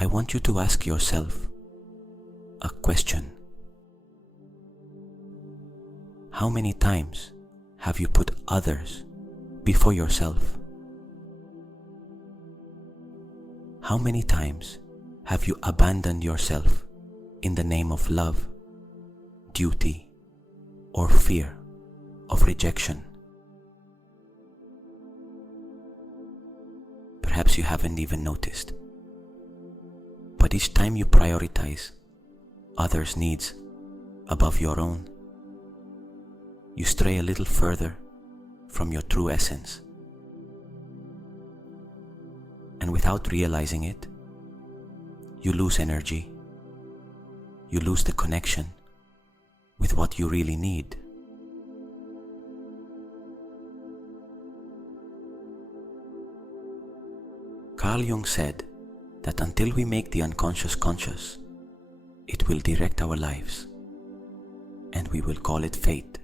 I want you to ask yourself a question. How many times have you put others before yourself? How many times have you abandoned yourself in the name of love, duty, or fear of rejection? Perhaps you haven't even noticed, but each time you prioritize others' needs above your own, you stray a little further from your true essence. And without realizing it, you lose energy, you lose the connection with what you really need. Carl Jung said that until we make the unconscious conscious, it will direct our lives, and we will call it fate.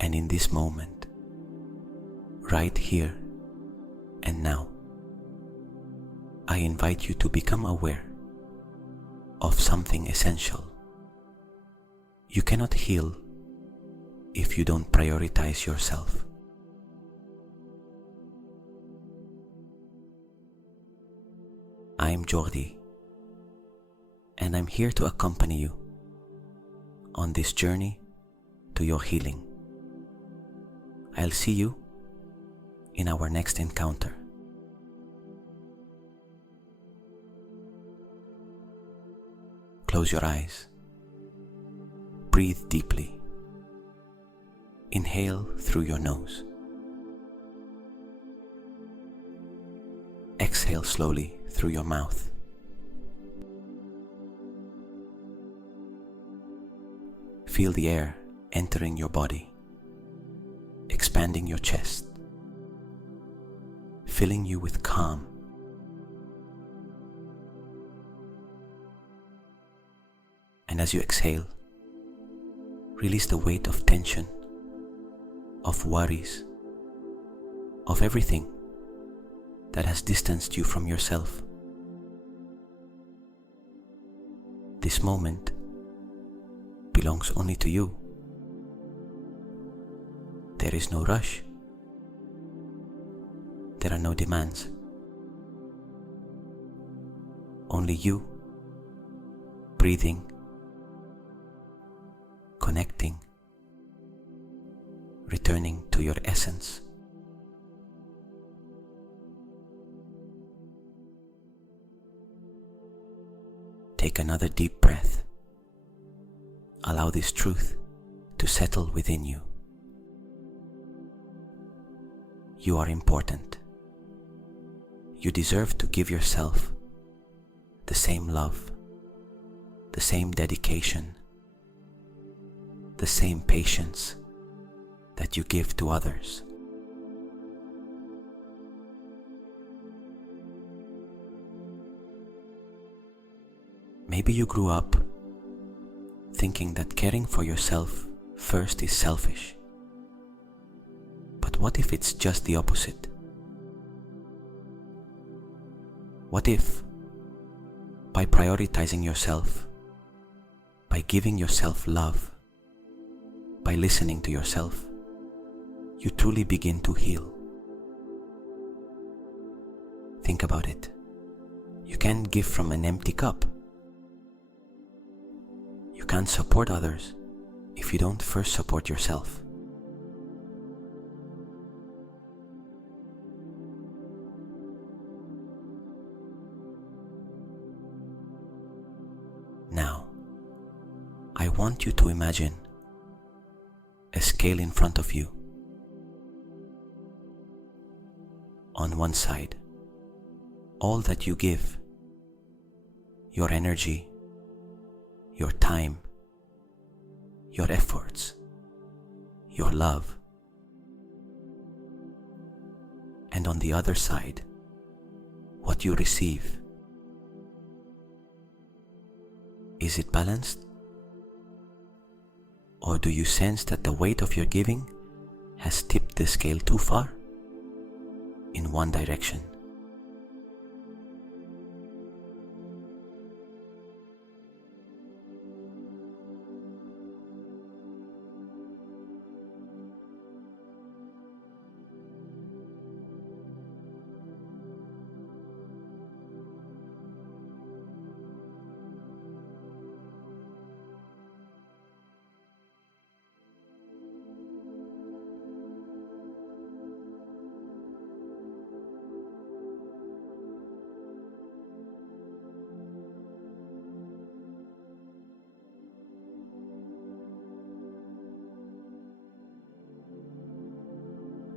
And in this moment, right here and now, I invite you to become aware of something essential. You cannot heal if you don't prioritize yourself. I am Jordi, and I'm here to accompany you on this journey to your healing. I'll see you in our next encounter. Close your eyes. Breathe deeply. Inhale through your nose. Exhale slowly through your mouth. Feel the air entering your body, expanding your chest, filling you with calm. And as you exhale, release the weight of tension, of worries, of everything that has distanced you from yourself. This moment belongs only to you. There is no rush. There are no demands. Only you, breathing, connecting, returning to your essence. Take another deep breath. Allow this truth to settle within you. You are important. You deserve to give yourself the same love, the same dedication, the same patience that you give to others. Maybe you grew up thinking that caring for yourself first is selfish. But what if it's just the opposite? What if, by prioritizing yourself, by giving yourself love, by listening to yourself, you truly begin to heal? Think about it. You can't give from an empty cup. You can't support others if you don't first support yourself. Now, I want you to imagine a scale in front of you. On one side, all that you give, your energy, your time, your efforts, your love. And on the other side, what you receive. Is it balanced? Or do you sense that the weight of your giving has tipped the scale too far in one direction?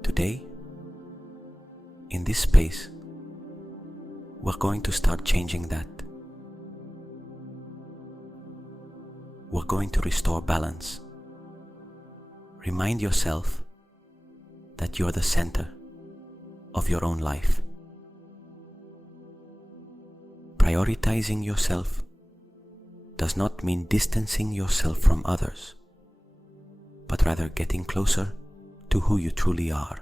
Today, in this space, we're going to start changing that. We're going to restore balance. Remind yourself that you're the center of your own life. Prioritizing yourself does not mean distancing yourself from others, but rather getting closer to who you truly are.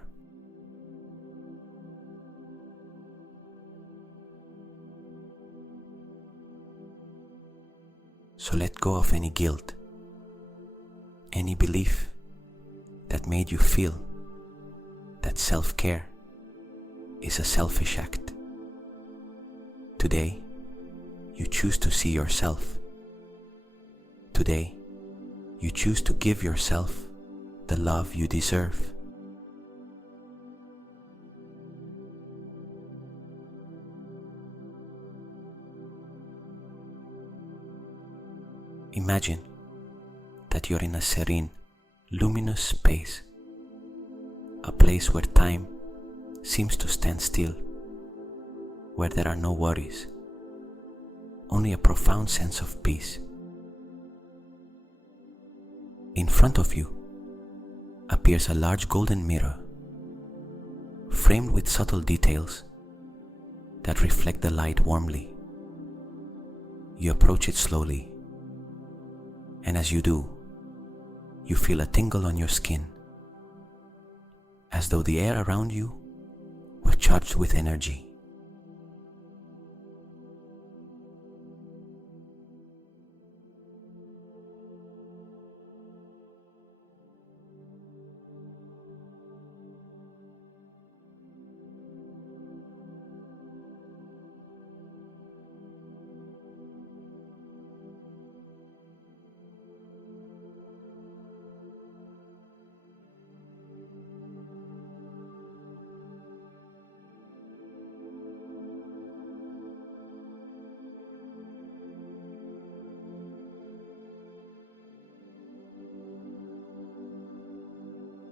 So let go of any guilt, any belief that made you feel that self-care is a selfish act. Today, you choose to see yourself. Today, you choose to give yourself the love you deserve. Imagine that you're in a serene, luminous space, a place where time seems to stand still, where there are no worries, only a profound sense of peace. In front of you appears a large golden mirror, framed with subtle details that reflect the light warmly. You approach it slowly, and as you do, you feel a tingle on your skin, as though the air around you were charged with energy.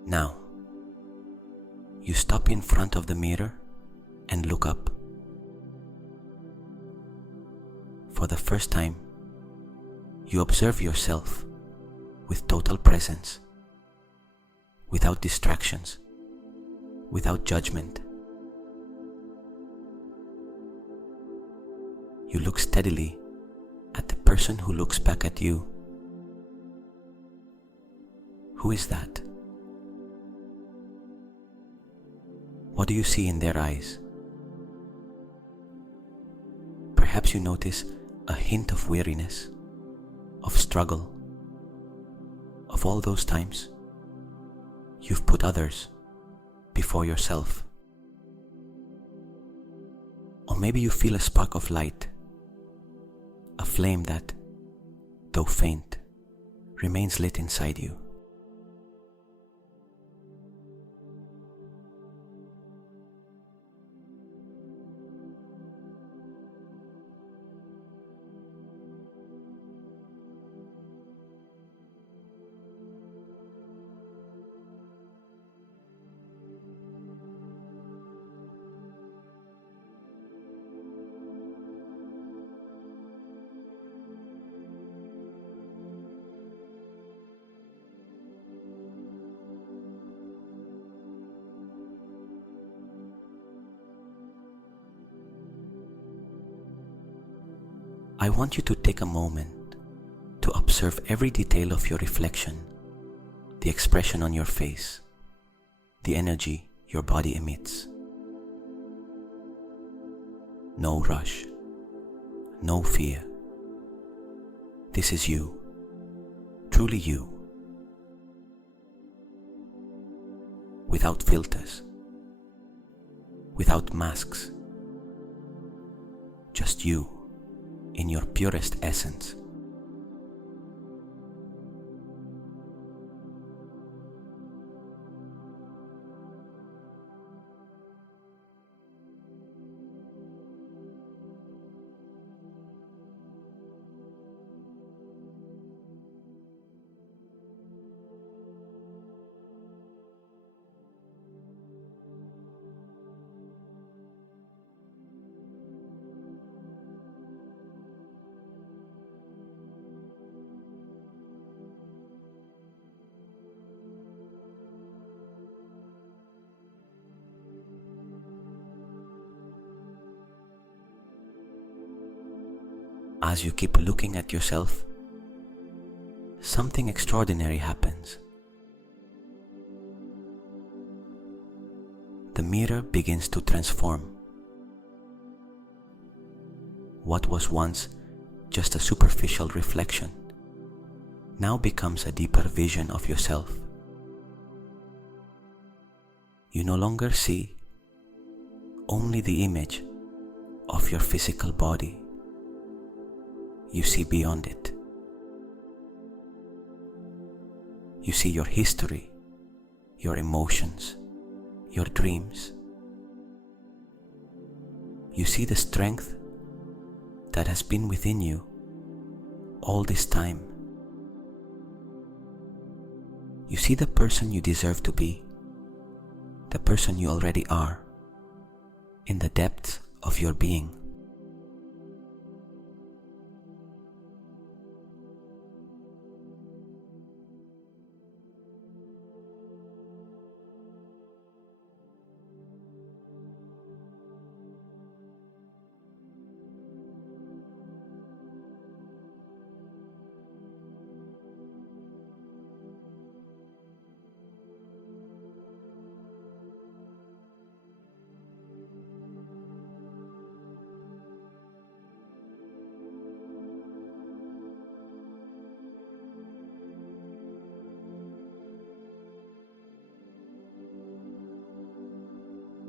Now, you stop in front of the mirror and look up. For the first time, you observe yourself with total presence, without distractions, without judgment. You look steadily at the person who looks back at you. Who is that? What do you see in their eyes? Perhaps you notice a hint of weariness, of struggle, of all those times you've put others before yourself. Or maybe you feel a spark of light, a flame that, though faint, remains lit inside you. I want you to take a moment to observe every detail of your reflection, the expression on your face, the energy your body emits. No rush, no fear. This is you, truly you, without filters, without masks, just you in your purest essence. As you keep looking at yourself, something extraordinary happens. The mirror begins to transform. What was once just a superficial reflection now becomes a deeper vision of yourself. You no longer see only the image of your physical body. You see beyond it. You see your history, your emotions, your dreams. You see the strength that has been within you all this time. You see the person you deserve to be, the person you already are, in the depths of your being.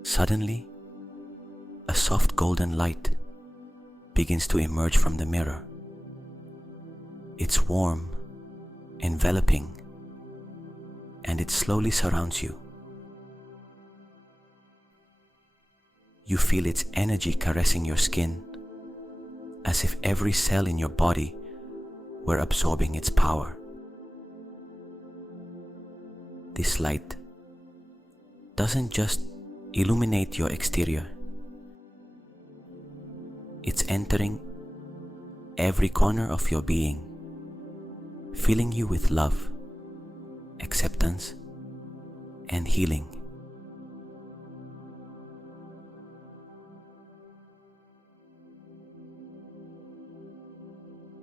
Suddenly, a soft golden light begins to emerge from the mirror. It's warm, enveloping, and it slowly surrounds you. You feel its energy caressing your skin, as if every cell in your body were absorbing its power. This light doesn't just illuminate your exterior. It's entering every corner of your being, filling you with love, acceptance, and healing.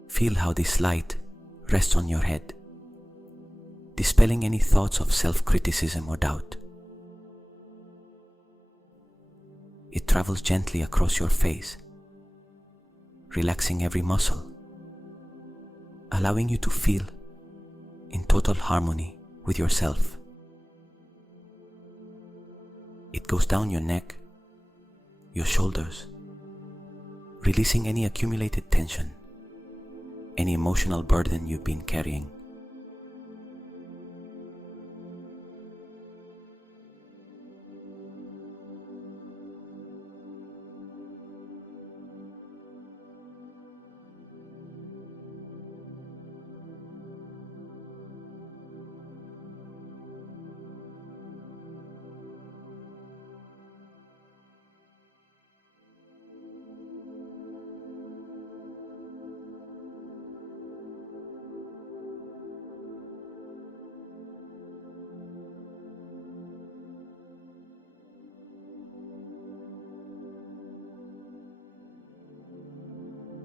Feel how this light rests on your head, dispelling any thoughts of self-criticism or doubt. It travels gently across your face, relaxing every muscle, allowing you to feel in total harmony with yourself. It goes down your neck, your shoulders, releasing any accumulated tension, any emotional burden you've been carrying.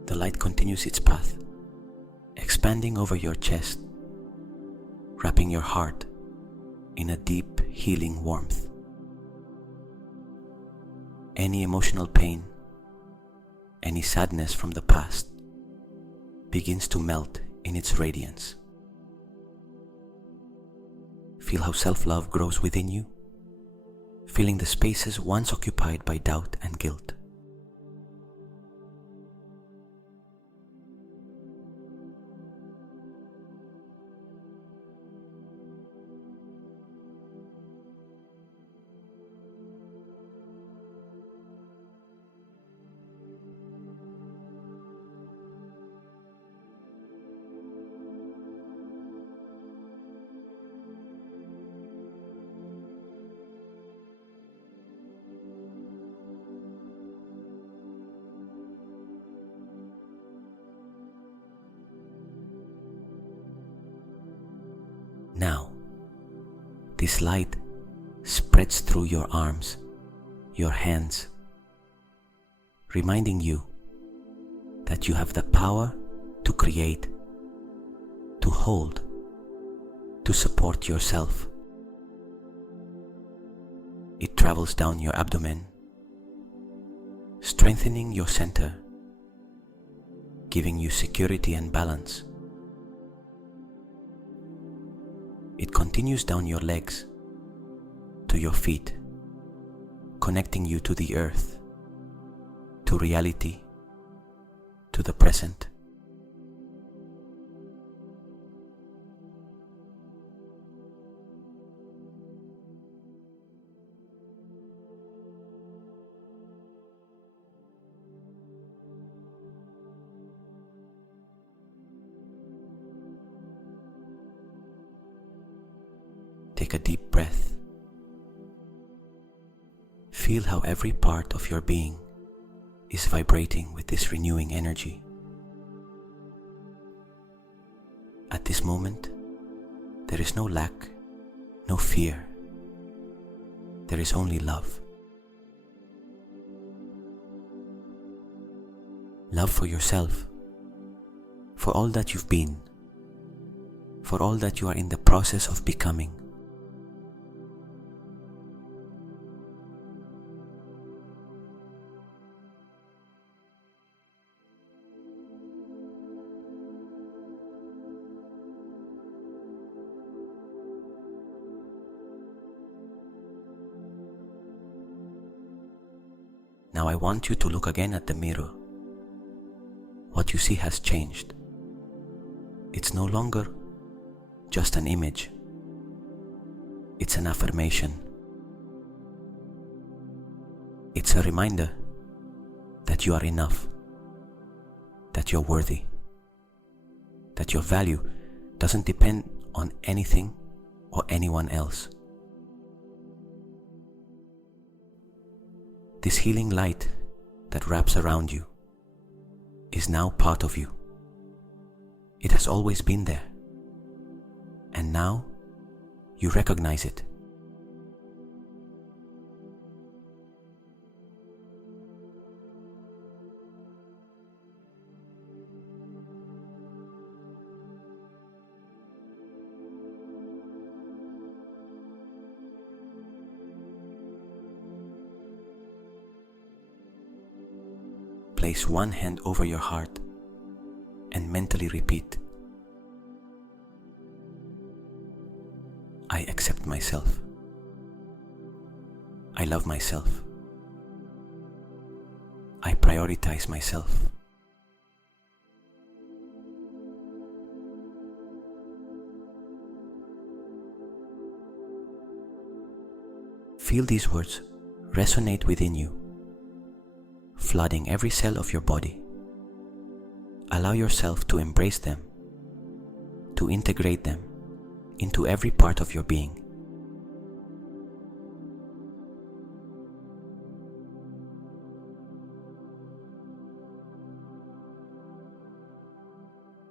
The light continues its path, expanding over your chest, wrapping your heart in a deep, healing warmth. Any emotional pain, any sadness from the past begins to melt in its radiance. Feel how self-love grows within you, filling the spaces once occupied by doubt and guilt. Now, this light spreads through your arms, your hands, reminding you that you have the power to create, to hold, to support yourself. It travels down your abdomen, strengthening your center, giving you security and balance. It continues down your legs, to your feet, connecting you to the earth, to reality, to the present. Take a deep breath. Feel how every part of your being is vibrating with this renewing energy. At this moment, there is no lack, no fear. There is only love. Love for yourself, for all that you've been, for all that you are in the process of becoming. Now I want you to look again at the mirror. What you see has changed. It's no longer just an image. It's an affirmation. It's a reminder that you are enough, that you're worthy, that your value doesn't depend on anything or anyone else. This healing light that wraps around you is now part of you. It has always been there, and now you recognize it. Place one hand over your heart and mentally repeat, I accept myself. I love myself. I prioritize myself. Feel these words resonate within you, flooding every cell of your body. Allow yourself to embrace them, to integrate them into every part of your being.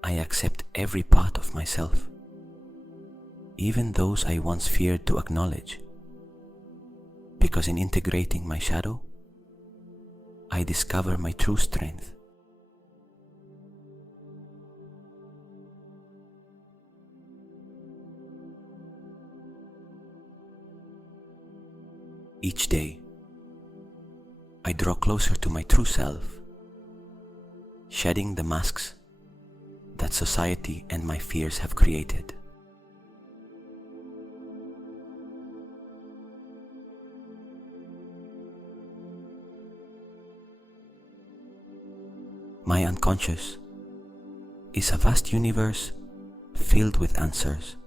I accept every part of myself, even those I once feared to acknowledge, because in integrating my shadow, I discover my true strength. Each day, I draw closer to my true self, shedding the masks that society and my fears have created. My unconscious is a vast universe filled with answers,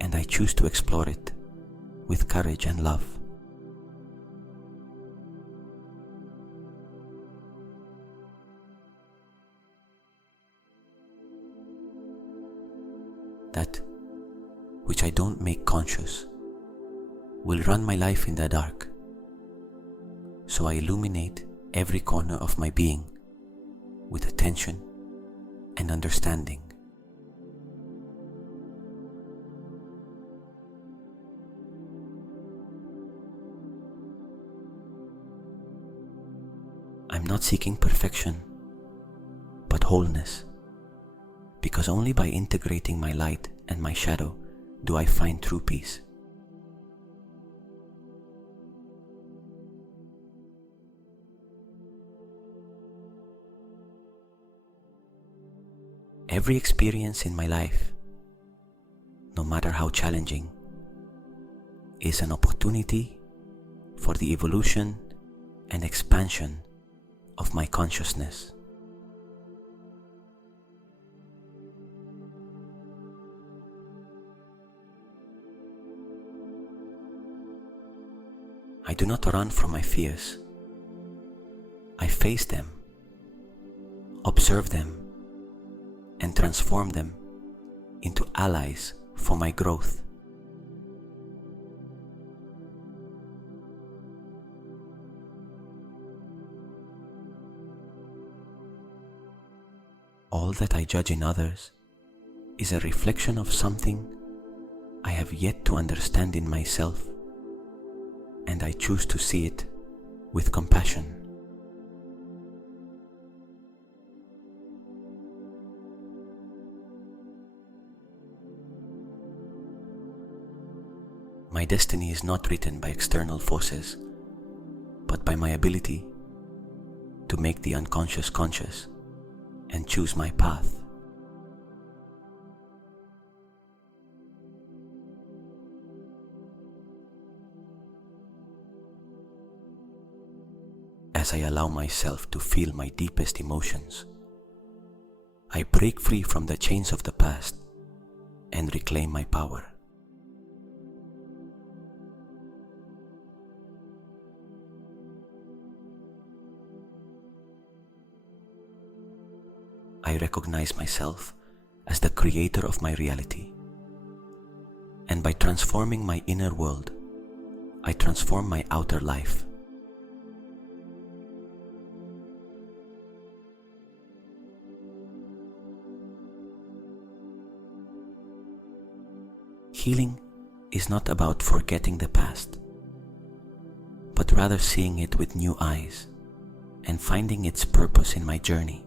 and I choose to explore it with courage and love. That which I don't make conscious will run my life in the dark, so I illuminate every corner of my being with attention and understanding. I'm not seeking perfection, wholeness, because only by integrating my light and my shadow do I find true peace. Every experience in my life, no matter how challenging, is an opportunity for the evolution and expansion of my consciousness. I do not run from my fears. I face them, observe them, and transform them into allies for my growth. All that I judge in others is a reflection of something I have yet to understand in myself, and I choose to see it with compassion. My destiny is not written by external forces, but by my ability to make the unconscious conscious and choose my path. As I allow myself to feel my deepest emotions, I break free from the chains of the past and reclaim my power. I recognize myself as the creator of my reality, and by transforming my inner world, I transform my outer life. Healing is not about forgetting the past, but rather seeing it with new eyes and finding its purpose in my journey.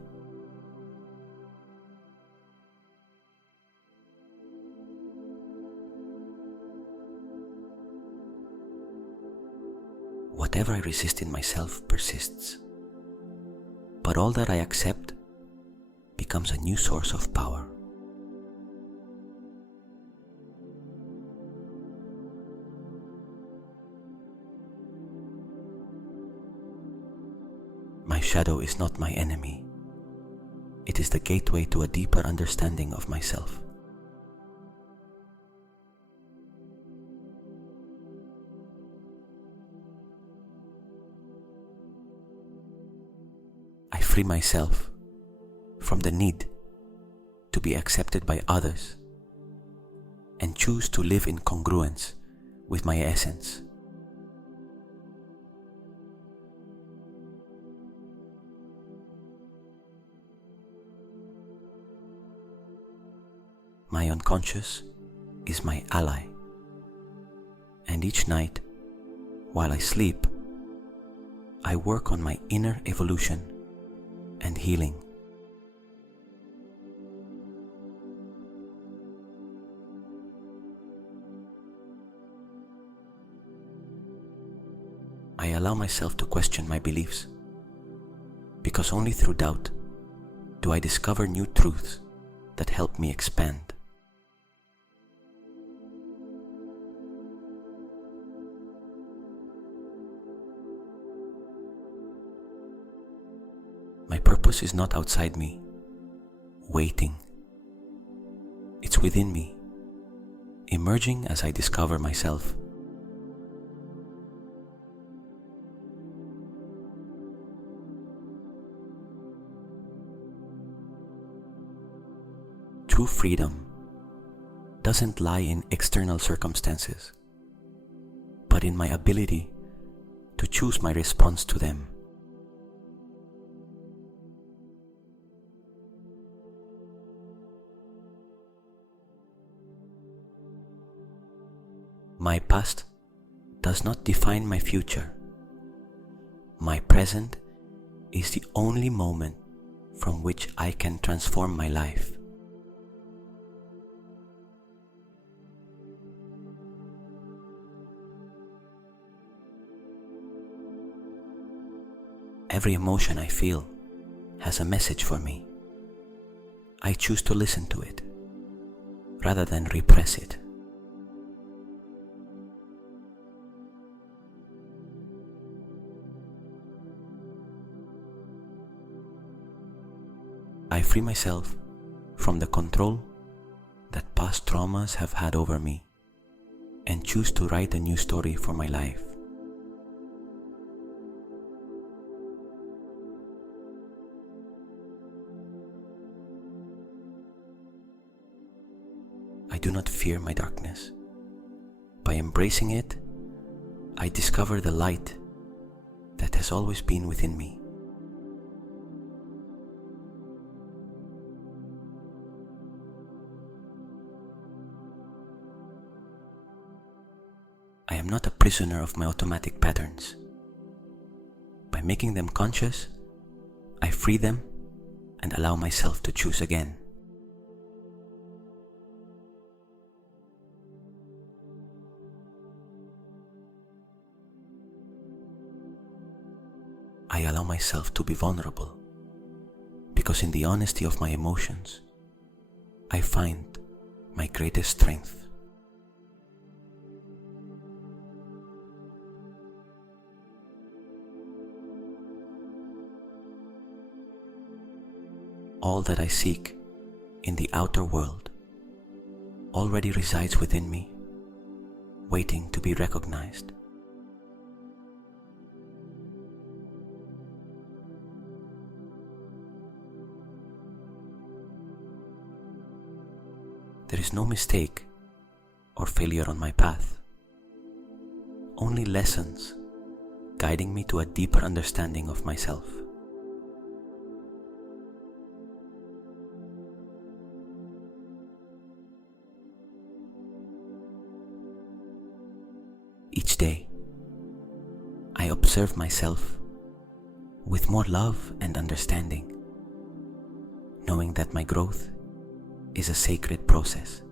Whatever I resist in myself persists, but all that I accept becomes a new source of power. My shadow is not my enemy. It is the gateway to a deeper understanding of myself. I free myself from the need to be accepted by others and choose to live in congruence with my essence. My unconscious is my ally, and each night, while I sleep, I work on my inner evolution and healing. I allow myself to question my beliefs, because only through doubt do I discover new truths that help me expand. My purpose is not outside me, waiting. It's within me, emerging as I discover myself. True freedom doesn't lie in external circumstances, but in my ability to choose my response to them. My past does not define my future. My present is the only moment from which I can transform my life. Every emotion I feel has a message for me. I choose to listen to it rather than repress it. I free myself from the control that past traumas have had over me and choose to write a new story for my life. I do not fear my darkness. By embracing it, I discover the light that has always been within me. I am not a prisoner of my automatic patterns. By making them conscious, I free them and allow myself to choose again. I allow myself to be vulnerable, because in the honesty of my emotions, I find my greatest strength. All that I seek in the outer world already resides within me, waiting to be recognized. There is no mistake or failure on my path, only lessons guiding me to a deeper understanding of myself. Each day, I observe myself with more love and understanding, knowing that my growth is a sacred process.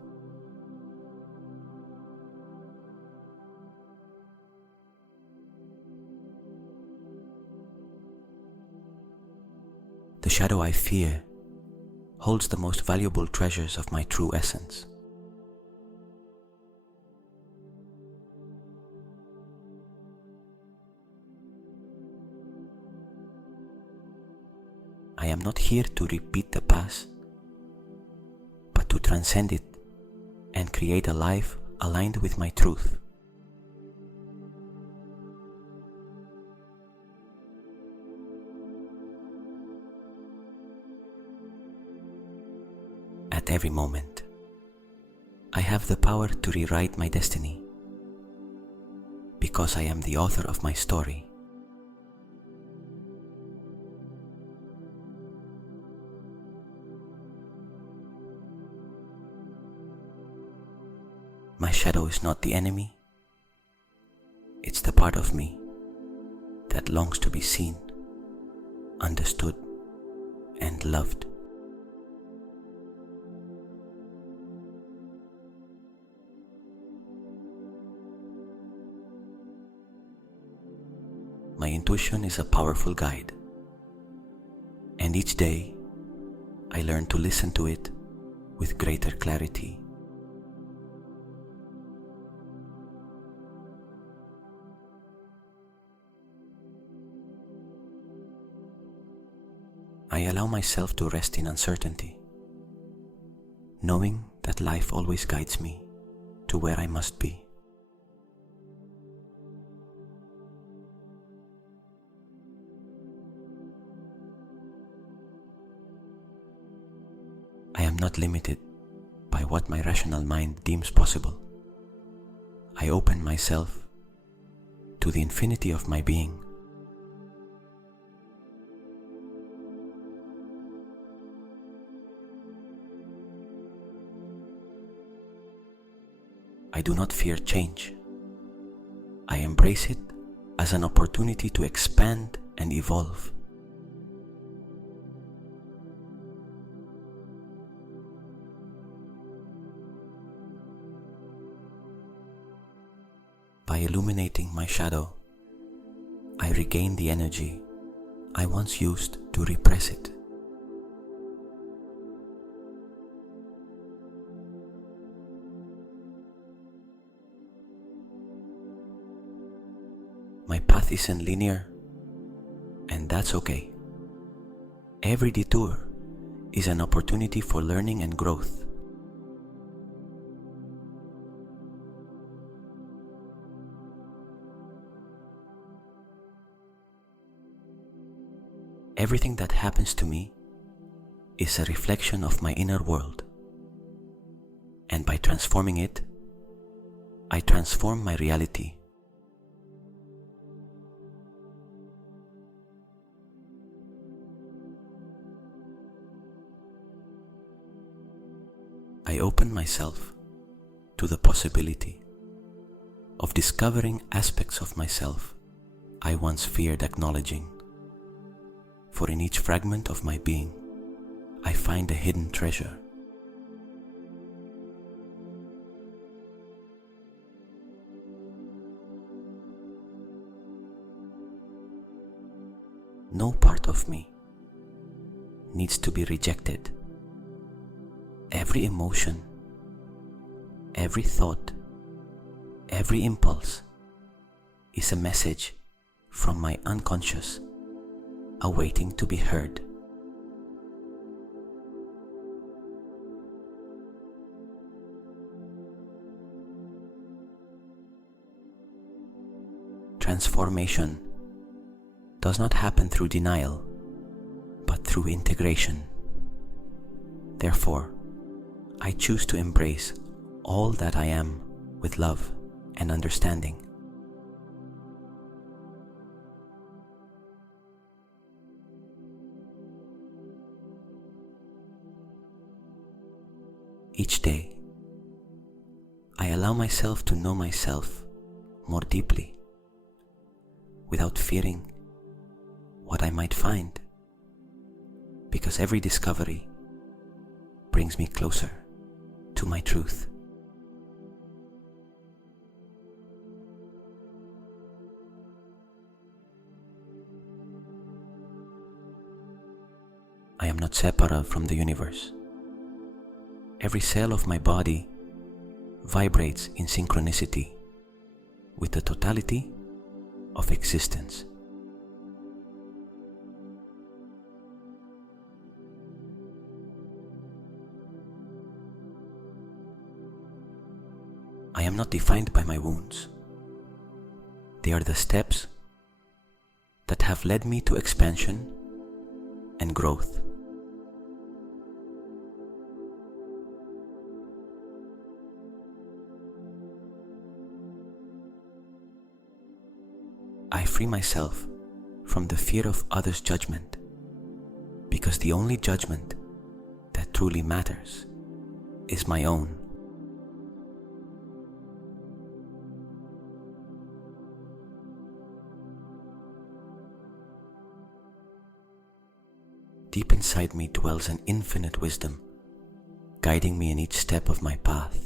The shadow I fear holds the most valuable treasures of my true essence. I am not here to repeat the past, but to transcend it and create a life aligned with my truth. At every moment, I have the power to rewrite my destiny, because I am the author of my story. My shadow is not the enemy, it's the part of me that longs to be seen, understood, and loved. My intuition is a powerful guide, and each day I learn to listen to it with greater clarity. I allow myself to rest in uncertainty, knowing that life always guides me to where I must be. I am not limited by what my rational mind deems possible. I open myself to the infinity of my being. I do not fear change. I embrace it as an opportunity to expand and evolve. By illuminating my shadow, I regain the energy I once used to repress it. My path isn't linear, and that's okay. Every detour is an opportunity for learning and growth. Everything that happens to me is a reflection of my inner world, and by transforming it, I transform my reality. I open myself to the possibility of discovering aspects of myself I once feared acknowledging. For in each fragment of my being, I find a hidden treasure. No part of me needs to be rejected. Every emotion, every thought, every impulse is a message from my unconscious awaiting to be heard. Transformation does not happen through denial, but through integration. Therefore, I choose to embrace all that I am with love and understanding. Each day, I allow myself to know myself more deeply, without fearing what I might find, because every discovery brings me closer to my truth. I am not separate from the universe. Every cell of my body vibrates in synchronicity with the totality of existence. I am not defined by my wounds. They are the steps that have led me to expansion and growth. I free myself from the fear of others' judgment, because the only judgment that truly matters is my own. Deep inside me dwells an infinite wisdom, guiding me in each step of my path.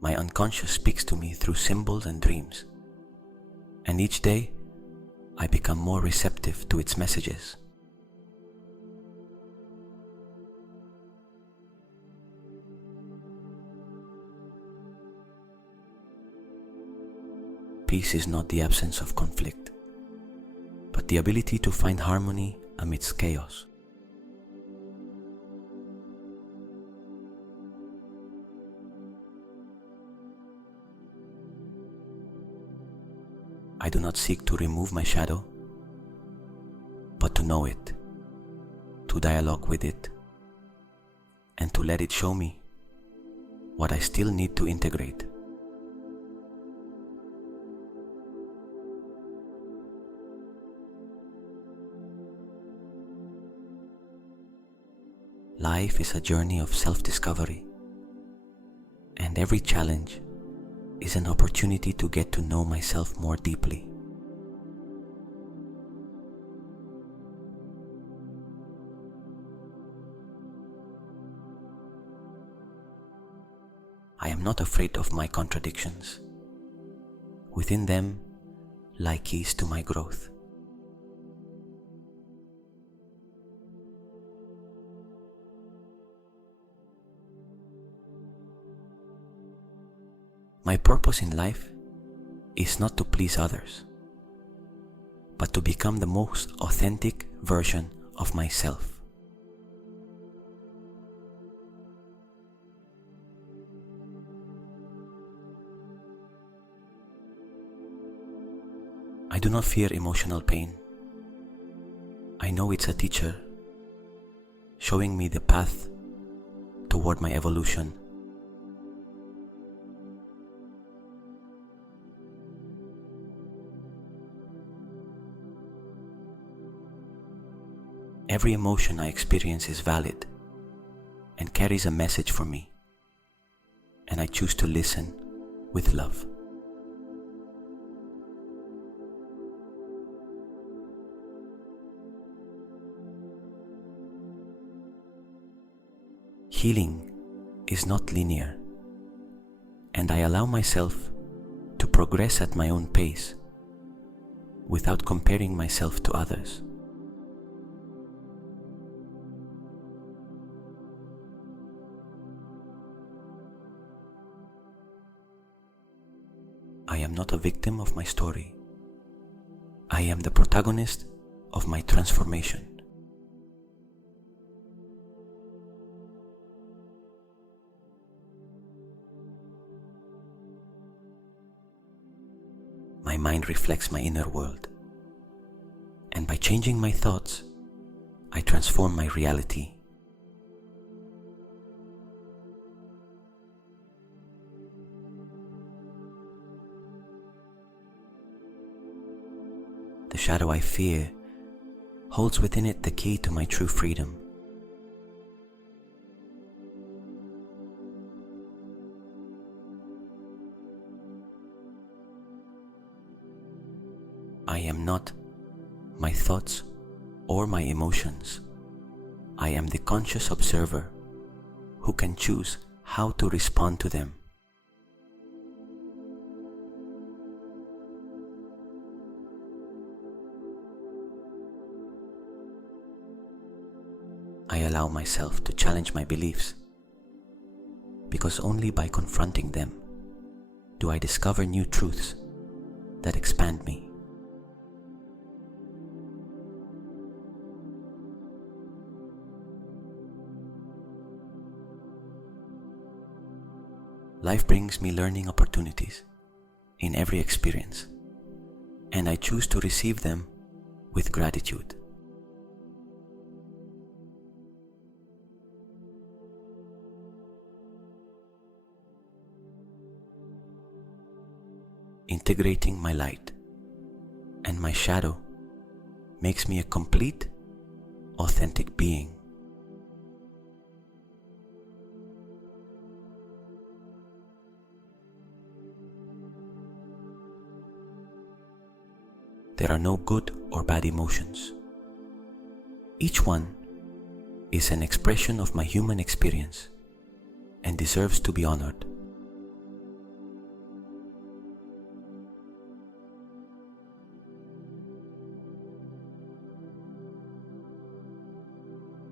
My unconscious speaks to me through symbols and dreams, and each day I become more receptive to its messages. Peace is not the absence of conflict, but the ability to find harmony amidst chaos. I do not seek to remove my shadow, but to know it, to dialogue with it, and to let it show me what I still need to integrate. Life is a journey of self-discovery, and every challenge is an opportunity to get to know myself more deeply. I am not afraid of my contradictions. Within them lie keys to my growth. My purpose in life is not to please others, but to become the most authentic version of myself. I do not fear emotional pain. I know it's a teacher showing me the path toward my evolution. Every emotion I experience is valid and carries a message for me, and I choose to listen with love. Healing is not linear, and I allow myself to progress at my own pace without comparing myself to others. I am not a victim of my story. I am the protagonist of my transformation. My mind reflects my inner world, and by changing my thoughts, I transform my reality. The shadow I fear holds within it the key to my true freedom. I am not my thoughts or my emotions. I am the conscious observer who can choose how to respond to them. I allow myself to challenge my beliefs, because only by confronting them do I discover new truths that expand me. Life brings me learning opportunities in every experience, and I choose to receive them with gratitude. Integrating my light and my shadow makes me a complete, authentic being. There are no good or bad emotions. Each one is an expression of my human experience and deserves to be honored.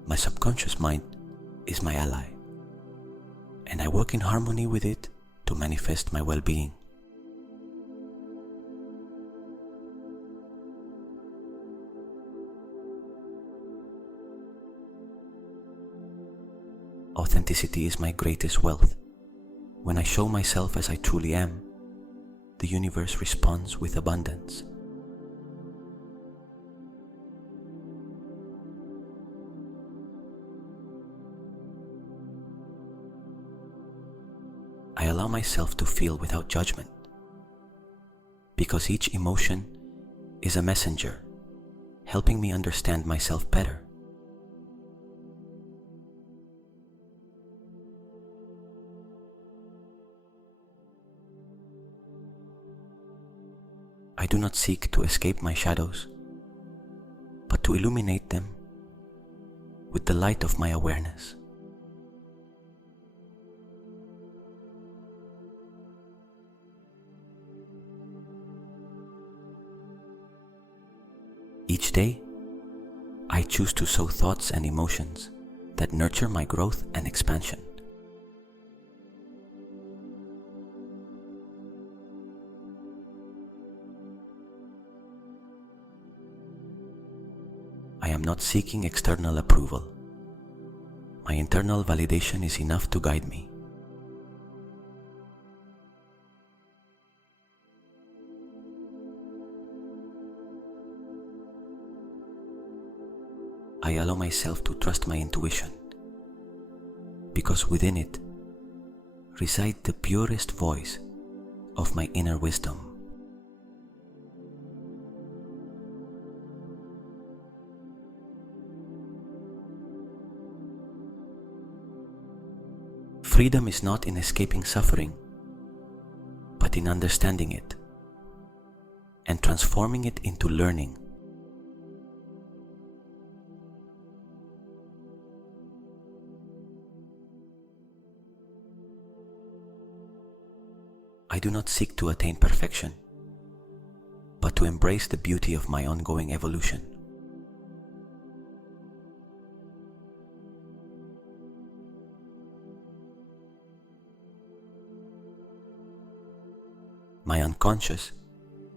My subconscious mind is my ally, and I work in harmony with it to manifest my well-being. Authenticity is my greatest wealth. When I show myself as I truly am, the universe responds with abundance. I allow myself to feel without judgment, because each emotion is a messenger, helping me understand myself better. I do not seek to escape my shadows, but to illuminate them with the light of my awareness. Each day, I choose to sow thoughts and emotions that nurture my growth and expansion. I am not seeking external approval. My internal validation is enough to guide me. I allow myself to trust my intuition, because within it resides the purest voice of my inner wisdom. Freedom is not in escaping suffering, but in understanding it and transforming it into learning. I do not seek to attain perfection, but to embrace the beauty of my ongoing evolution. My unconscious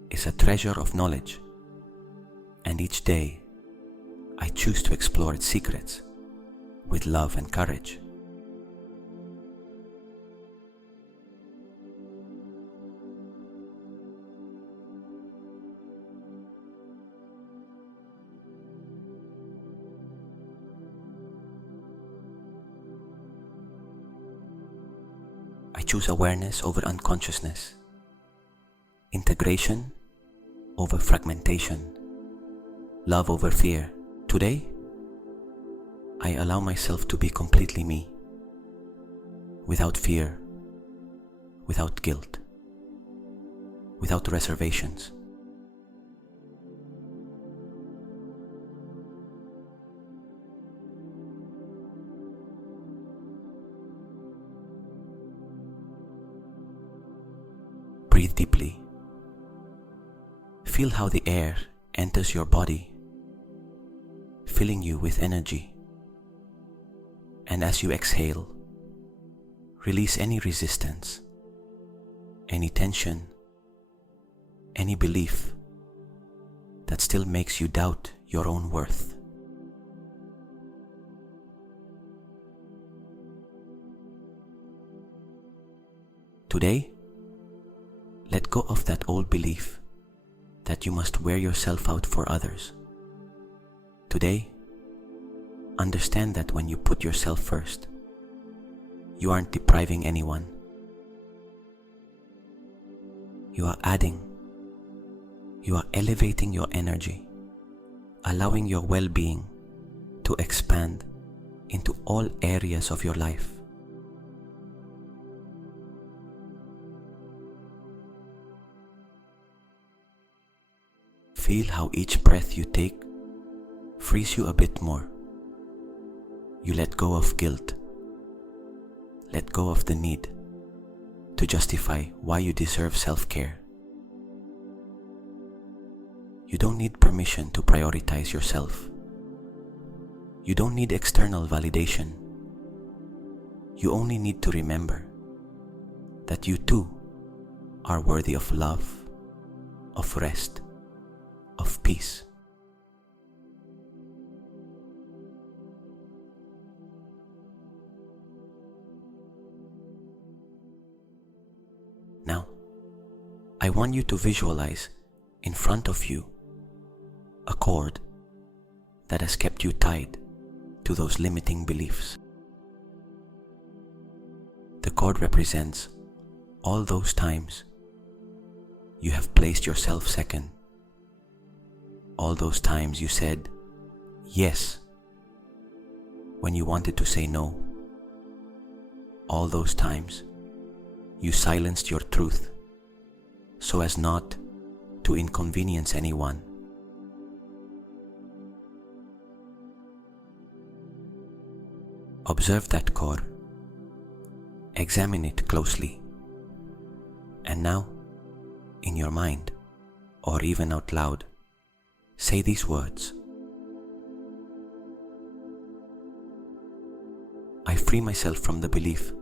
is a treasure of knowledge, and each day I choose to explore its secrets with love and courage. I choose awareness over unconsciousness, integration over fragmentation, love over fear. Today, I allow myself to be completely me, without fear, without guilt, without reservations. Breathe deeply. Feel how the air enters your body, filling you with energy. And as you exhale, release any resistance, any tension, any belief that still makes you doubt your own worth. Today, let go of that old belief that you must wear yourself out for others. Today, understand that when you put yourself first, you aren't depriving anyone. You are adding. You are elevating your energy, allowing your well-being to expand into all areas of your life. Feel how each breath you take frees you a bit more. You let go of guilt. Let go of the need to justify why you deserve self-care. You don't need permission to prioritize yourself. You don't need external validation. You only need to remember that you too are worthy of love, of rest, of peace. Now, I want you to visualize in front of you a cord that has kept you tied to those limiting beliefs. The cord represents all those times you have placed yourself second. All those times you said yes when you wanted to say no. All those times you silenced your truth so as not to inconvenience anyone. Observe that core. Examine it closely. And now, in your mind, or even out loud, Say these words. I free myself from the belief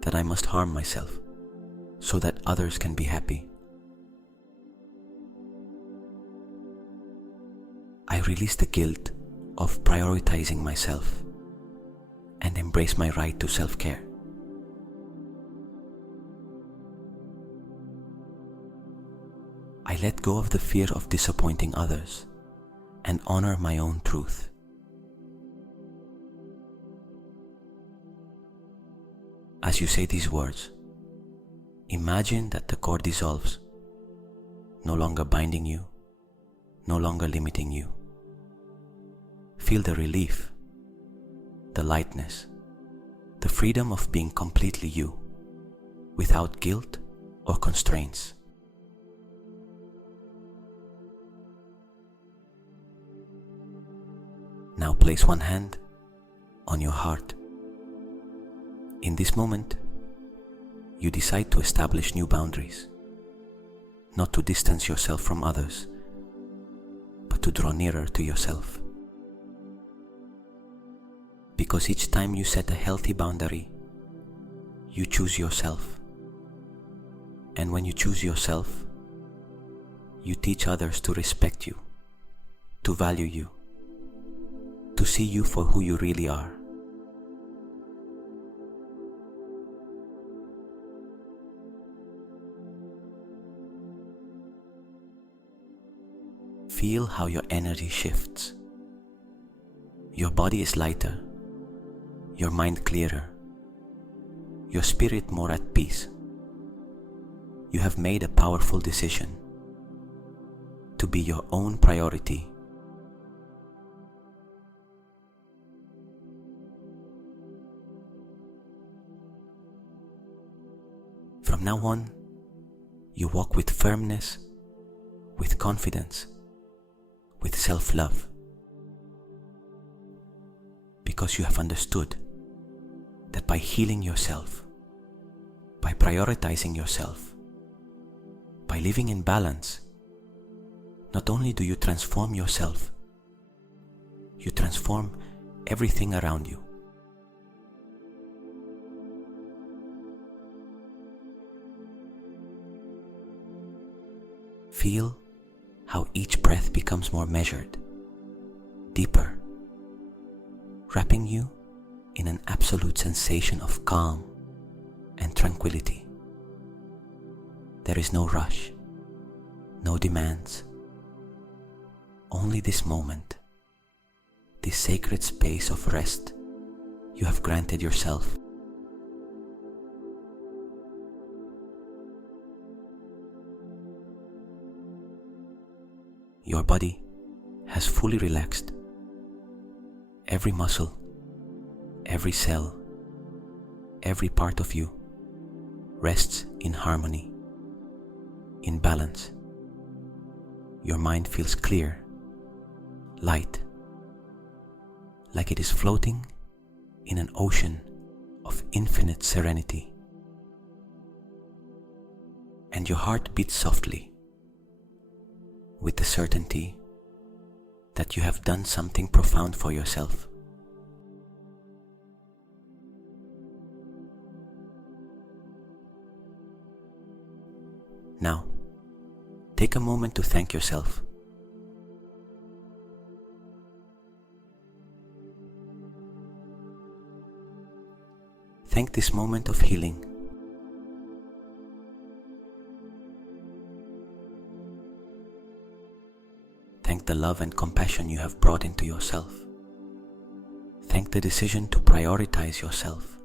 that I must harm myself so that others can be happy. I release the guilt of prioritizing myself and embrace my right to self-care. I let go of the fear of disappointing others and honor my own truth. As you say these words, imagine that the cord dissolves, no longer binding you, no longer limiting you. Feel the relief, the lightness, the freedom of being completely you, without guilt or constraints. Now place one hand on your heart. In this moment, you decide to establish new boundaries, not to distance yourself from others, but to draw nearer to yourself. Because each time you set a healthy boundary, you choose yourself. And when you choose yourself, you teach others to respect you, to value you, to see you for who you really are. Feel how your energy shifts. Your body is lighter, your mind clearer, your spirit more at peace. You have made a powerful decision to be your own priority. From now on, you walk with firmness, with confidence, with self-love, because you have understood that by healing yourself, by prioritizing yourself, by living in balance, not only do you transform yourself, you transform everything around you. Feel how each breath becomes more measured, deeper, wrapping you in an absolute sensation of calm and tranquility. There is no rush, no demands, only this moment, this sacred space of rest you have granted yourself. Your body has fully relaxed. Every muscle, every cell, every part of you rests in harmony, in balance. Your mind feels clear, light, like it is floating in an ocean of infinite serenity. And your heart beats softly, with the certainty that you have done something profound for yourself. Now, take a moment to thank yourself. Thank this moment of healing. Thank the love and compassion you have brought into yourself. Thank the decision to prioritize yourself.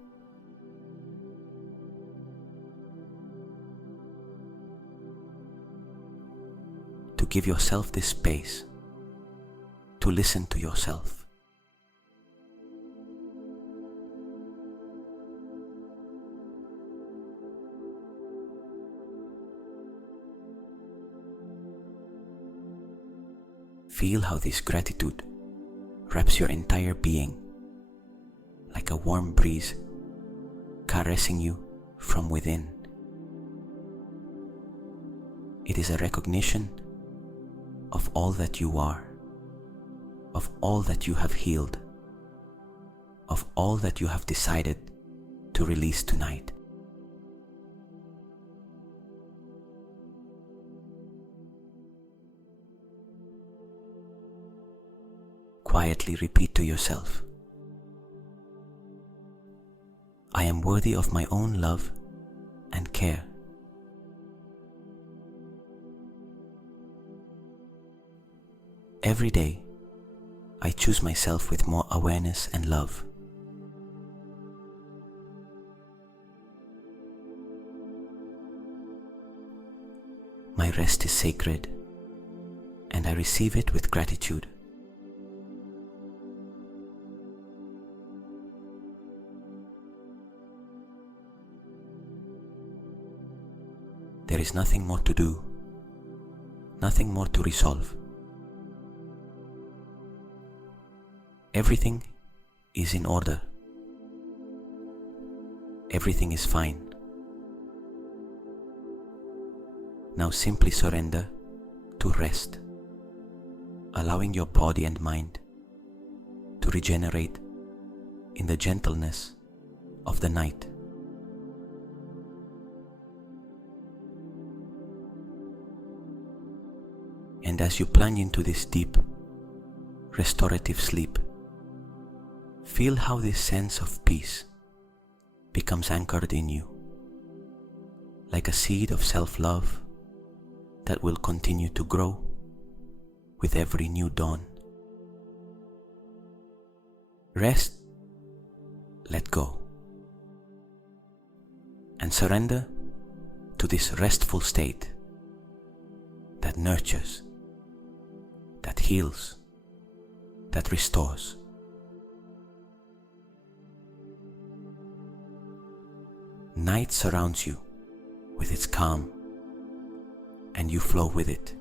To give yourself this space, to listen to yourself. Feel how this gratitude wraps your entire being like a warm breeze caressing you from within. It is a recognition of all that you are, of all that you have healed, of all that you have decided to release tonight. Quietly repeat to yourself, I am worthy of my own love and care. Every day, I choose myself with more awareness and love. My rest is sacred, and I receive it with gratitude. There is nothing more to do, nothing more to resolve. Everything is in order. Everything is fine. Now simply surrender to rest, allowing your body and mind to regenerate in the gentleness of the night. And as you plunge into this deep, restorative sleep, feel how this sense of peace becomes anchored in you, like a seed of self-love that will continue to grow with every new dawn. Rest, let go, and surrender to this restful state that nurtures, that heals, that restores. Night surrounds you with its calm, and you flow with it.